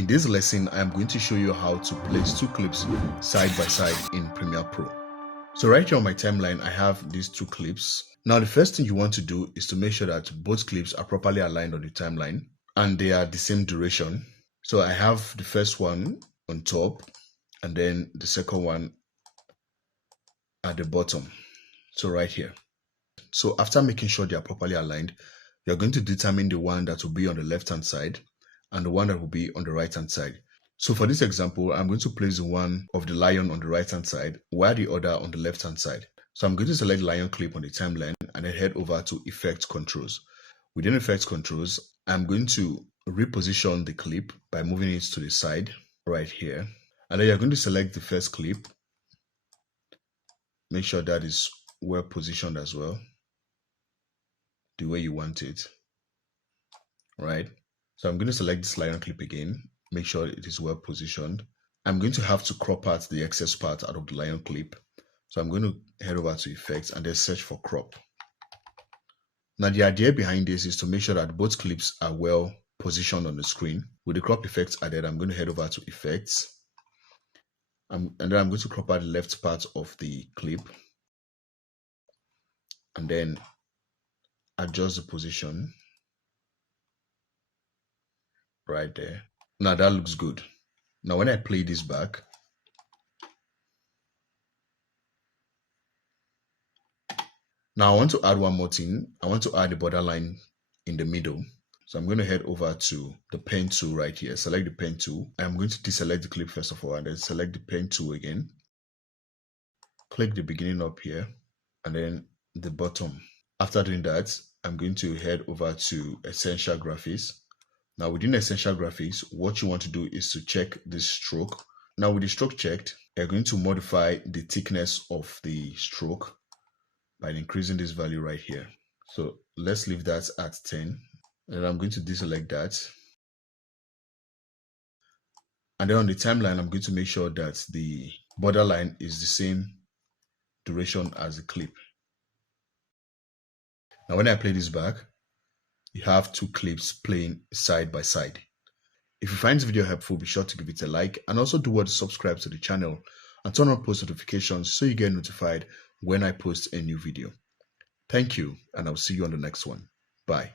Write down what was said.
In this lesson, I am going to show you how to place two clips side by side in Premiere Pro. So right here on my timeline, I have these two clips. Now the first thing you want to do is to make sure that both clips are properly aligned on the timeline and they are the same duration. So I have the first one on top and then the second one at the bottom. So right here. So after making sure they are properly aligned, you're going to determine the one that will be on the left-hand side and the one that will be on the right-hand side. So for this example, I'm going to place the one of the lion on the right-hand side while the other on the left-hand side. So I'm going to select the lion clip on the timeline and then head over to Effect Controls. Within Effect Controls, I'm going to reposition the clip by moving it to the side right here. And then you're going to select the first clip. Make sure that is well positioned as well, the way you want it, right? So I'm going to select this lion clip again, make sure it is well positioned. I'm going to have to crop out the excess part out of the lion clip. So I'm going to head over to Effects and then search for crop. Now the idea behind this is to make sure that both clips are well positioned on the screen. With the crop effects added, I'm going to head over to Effects. And then I'm going to crop out the left part of the clip. And then adjust the position right there. Now that looks good. Now when I play this back, now I want to add one more thing. I want to add the borderline in the middle. So I'm going to head over to the pen tool right here. Select the pen tool. I'm going to deselect the clip first of all and then select the pen tool again. Click the beginning up here and then the bottom. After doing that, I'm going to head over to Essential Graphics. Now within Essential Graphics, what you want to do is to check this stroke. Now with the stroke checked, you're going to modify the thickness of the stroke by increasing this value right here. So let's leave that at 10. And I'm going to deselect that. And then on the timeline, I'm going to make sure that the borderline is the same duration as the clip. Now when I play this back, you have two clips playing side by side. If you find this video helpful, be sure to give it a like and also do what to subscribe to the channel and turn on post notifications so you get notified when I post a new video. Thank you, and I'll see you on the next one. Bye.